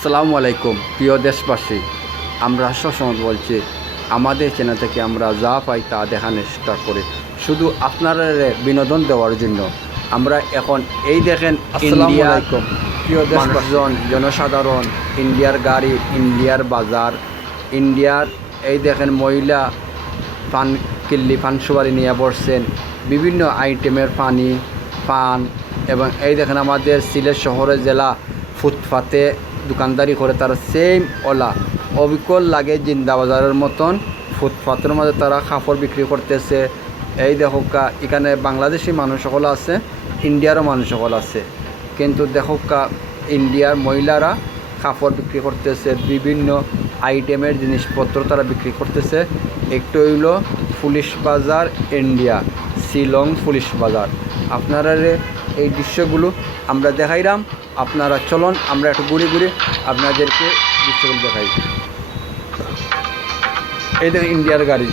আসসালামু আলাইকুম প্রিয় দেশবাসী, আমরা সবসময় বলছি আমাদের চ্যানেল থেকে আমরা যা পাই তা দেখানোর চেষ্টা করি, শুধু আপনারা বিনোদন দেওয়ার জন্য। আমরা এখন এই দেখেন আসসালামু আলাইকুম প্রিয় দেশবাসী, মানুষজন, জনসাধারণ, ইন্ডিয়ার গাড়ি, ইন্ডিয়ার বাজার, ইন্ডিয়ার এই দেখেন মহিলা পান কিল্লি পান সুপারি নিয়ে বসছেন, বিভিন্ন আইটেমের পান এবং এই দেখেন আমাদের সিলেট শহরের জেলা ফুটপাতে দোকানদারি করে তারা সেম ওলা অবিকল লাগে জিন্দাবাজারের মতন ফুটপাতের মধ্যে তারা কাপড় বিক্রি করতেছে। এই দেখোকা এখানে বাংলাদেশি মানুষ সকল আছে, ইন্ডিয়ারও মানুষ সকল আছে, কিন্তু দেখোকা ইন্ডিয়ার মহিলারা কাপড় বিক্রি করতেছে, বিভিন্ন আইটেমের জিনিসপত্র তারা বিক্রি করতেছে। একটু হইল পুলিশ বাজার, ইন্ডিয়া শিলং পুলিশ বাজার। আপনারা এই দৃশ্যগুলো আমরা দেখাইলাম, আপনারা চলুন আমরা একটু ঘুরে ঘুরে আপনাদেরকে দৃশ্যগুলো দেখাই। এই দেখুন ইন্ডিয়ার গাড়ি।